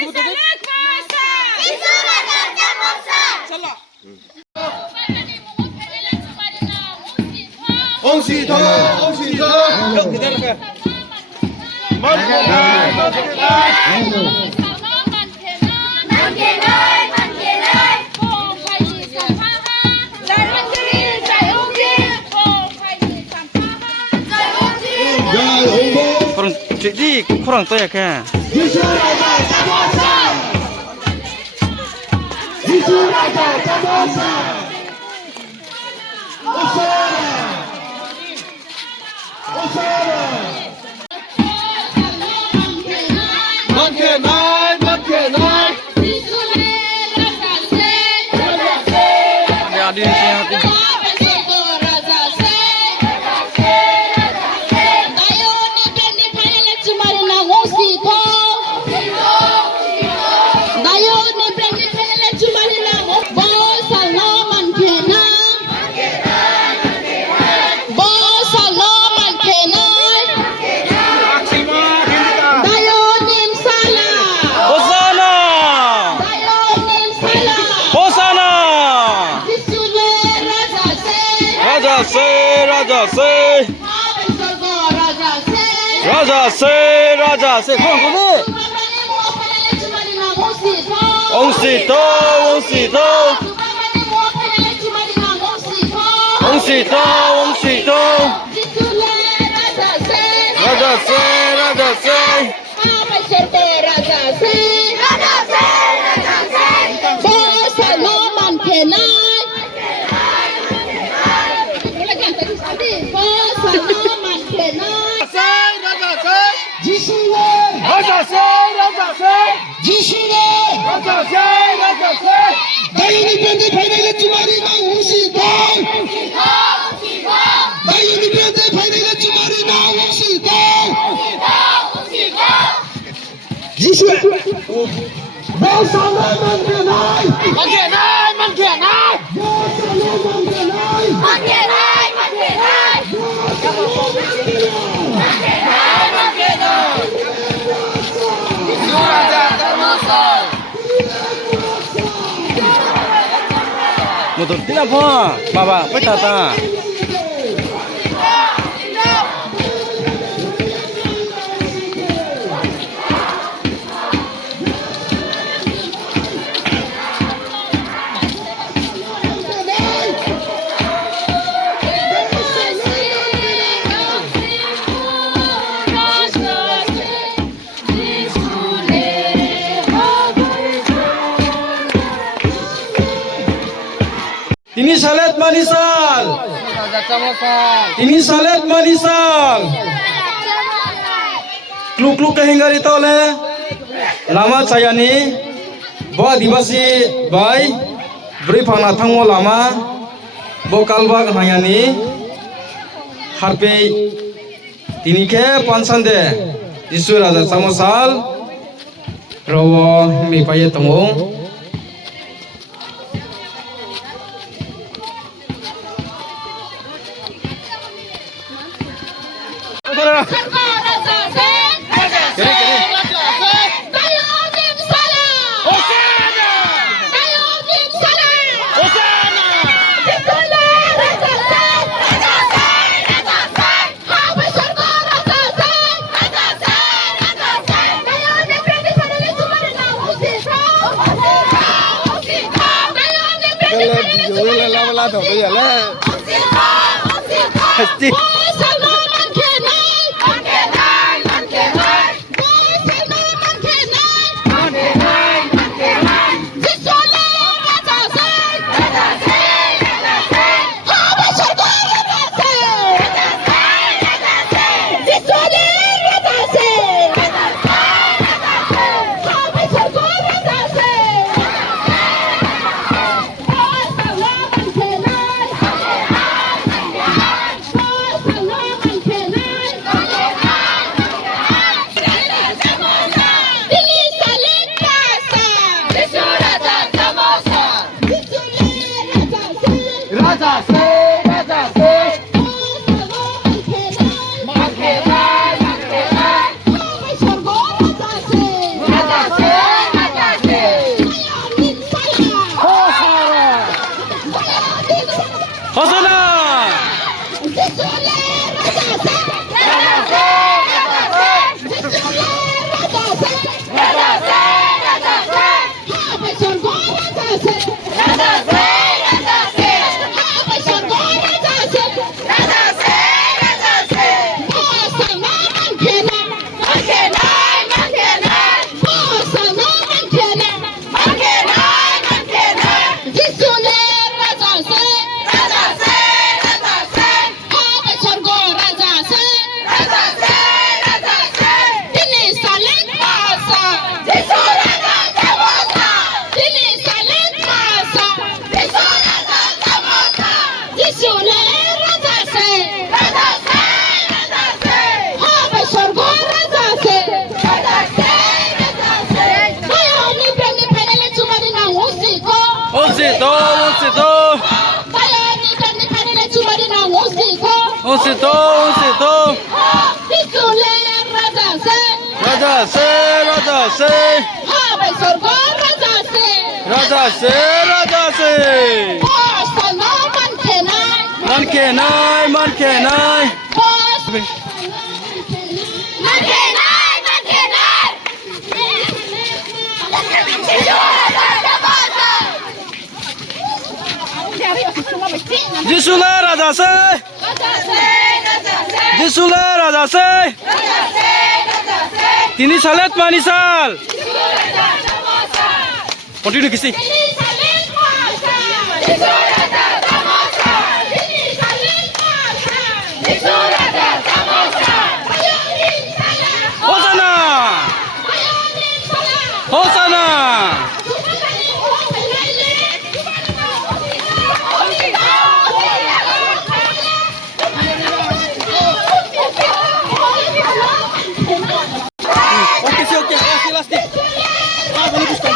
sebut-sebut. Salah. Ông xì thơ, ông xì thơ. Yuk, kita lepas. Kurang jadi kurang tu ya kan. Ya di sini. Raja se kong kuni. Ong si to. Raja se. Motor tidak apa, baba, petata. Ini salat manisal. Kluk kahinggar itu oleh lama cayani bawa dibasi bay beri pangna tangmo lama bokal bag hayani harpe tini ke pansande Jisu Raja Samosal rawo mi paye tangong Jisulah Raja Se. Jisulah Raja Se. Tini salat manisal. Continue kisi. Hosana. Hosana. Oke, kasih lastik. Boleh buka.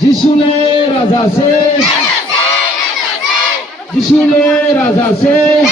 Jisule Raja Se. Jisule Raja Se.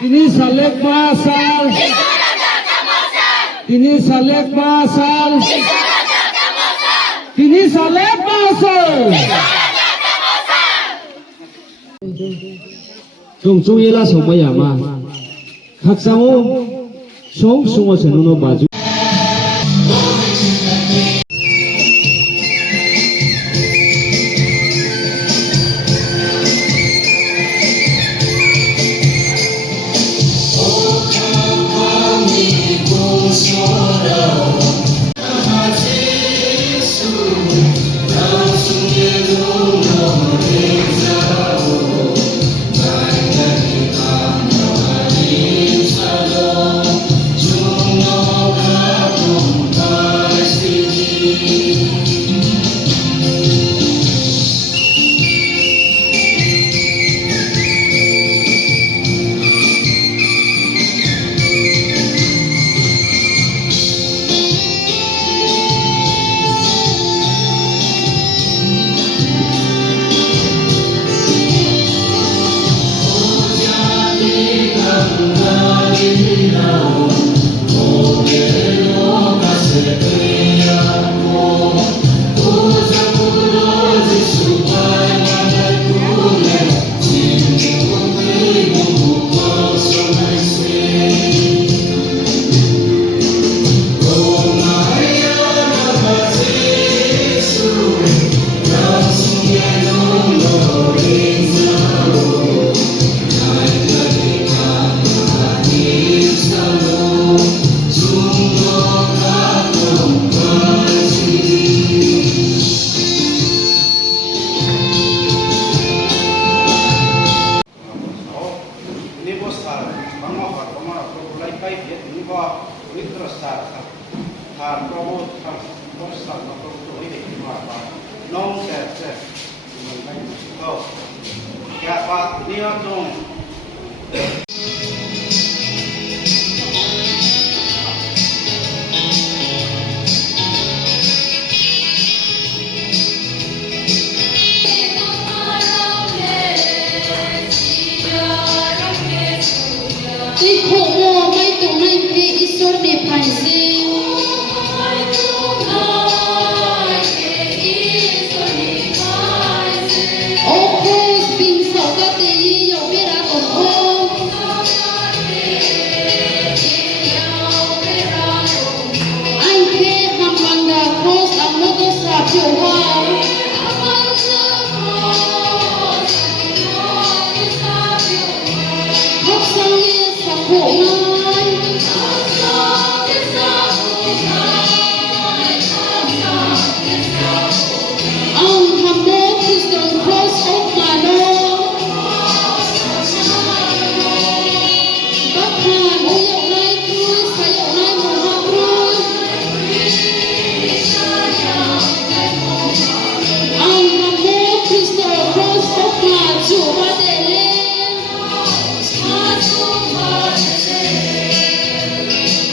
Tini salek masal. Tini salek masal. Tini salek masal. Tunggu ya lah semua ya mah. Hak samu, semua senuno baju. Jumno nông sẽ go gạt qua đi học dùng Tôi khổ mồ mấy tụi mình thì ít số đẹp hành sinh Ô khô bình sầu các tí dẫu biết đã còn khô Anh khê hàm bằng đà khô sẵn mô tô sạp chiều hoa Hấp sang nghe sạc khổ ngay Ông hàm mô Christian Cross of Mano Bác hàm ô dậu nay cruise Sa dậu nay mùa hoa cruise Ông hàm mô Christian Cross of Mano Chủ ba đệ lên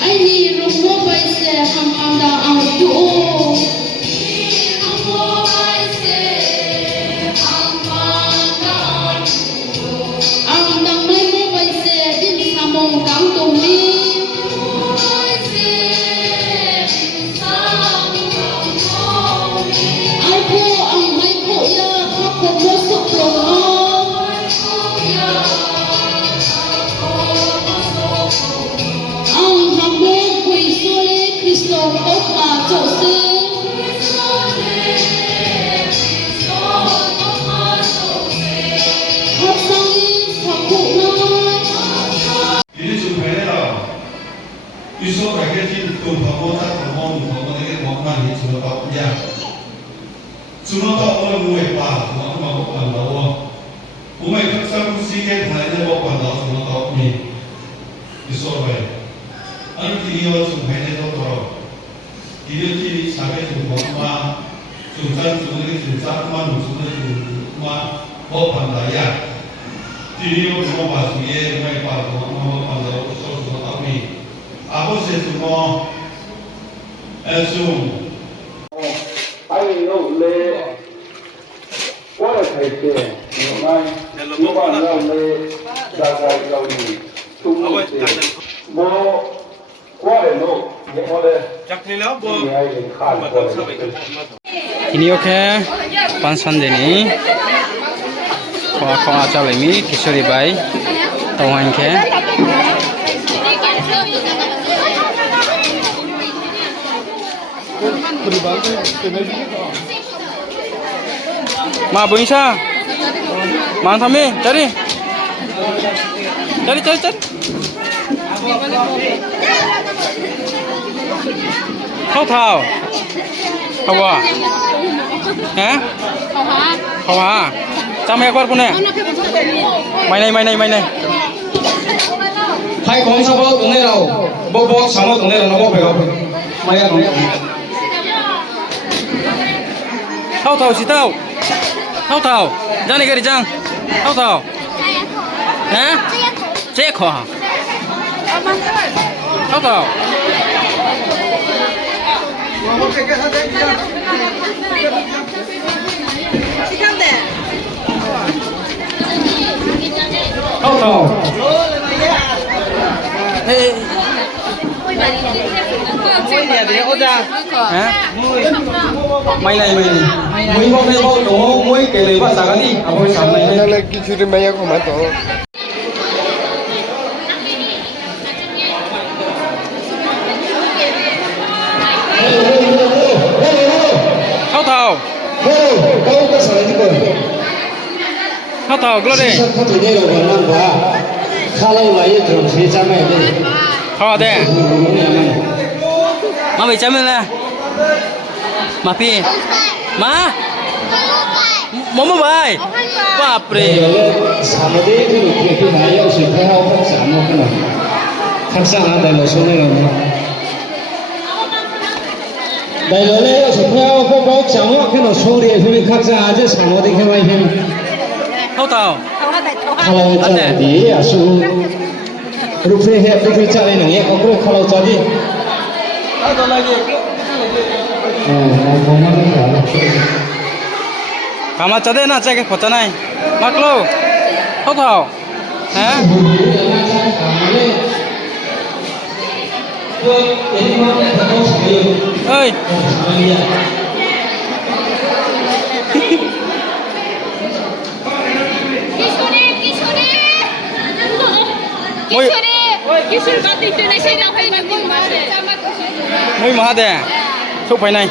Anh đi rung mô bay xe hàm hàm đà ảo tụ Ang đang mấy mô bay xe bin sa mông cám tùng mi Ai khô ang mấy khổ ya khắp khổ mô sụp lồng ông Ang hàm mô quỳ xô lê Christoph ốc mà chỗ sư Hấp sang yên sạc cụ nói 이리 좀 배내라. 유서 가게진 또 바보다 바보 바보에게 먹만 주어다 야. 주어다 오늘 무에 봐. 엄마 먹고 나와. 몸에 특상 시계 다니는 법 받아 주어다 미. 유서 배. 아니 뒤에 좀 배내서 돌아. 이렇게 자게 좀 먹마. 중산 주는 중산만 무슨 마. 법 받아 야. 뒤로 뭐 봐주게 뭐 봐도 뭐 봐도 소소도 아미 아버지도 뭐 애좀 ai nấu lê quá là thầy trẻ nhiều nay nhiều bạn nấu lê dài lâu nhỉ chung lê bố quá là nấu những món lê chắc thế đó thì ai đến khai qua ini oke pansan deni kau aja lagi kisori bay tawain ke ma boinsa mang thami cari thao thao thao à hả thao à Sama ekor punya. Mainai. Hai con sao bao tuần này đâu, bố sao bao tuần này nó bố phải không? Mày ăn không? Thao thao, jangan ni kari jang. Thao. Hả? Cek kho. Thao. Thao. Hả? Mày này. Mấy bao cái bao tổ mỗi cái này bắt sao đi? À bao sao này? 나는 기술이 매야 그만 또 Thao. Kau có sao đi coi? Thao, glory. Không thể nhớ được năm qua. Kalau lại trường sẽ chăm mày đi. Thao đây. Ma bị chăm lên. Ma pi. Ma. Mama bay. Bapre. Samade cái này yêu sự phải học các sản một cái nào. Các sản là đây là số này là đại lối này số theo có bóc chẳng hoặc cái nó sâu đi phim khác ra chứ sáng nó đi cái máy phim thâu thầu kalau cara di asu rupi hep di cara ini nggak kau kalau jadi কামা চাঁদে না চাকে খোঁচা নাই মাকলো thâu thầu hả ơi 기술 받을 때는 세력 회는 뭘 말해. mũi mà hát đây à chụp phải này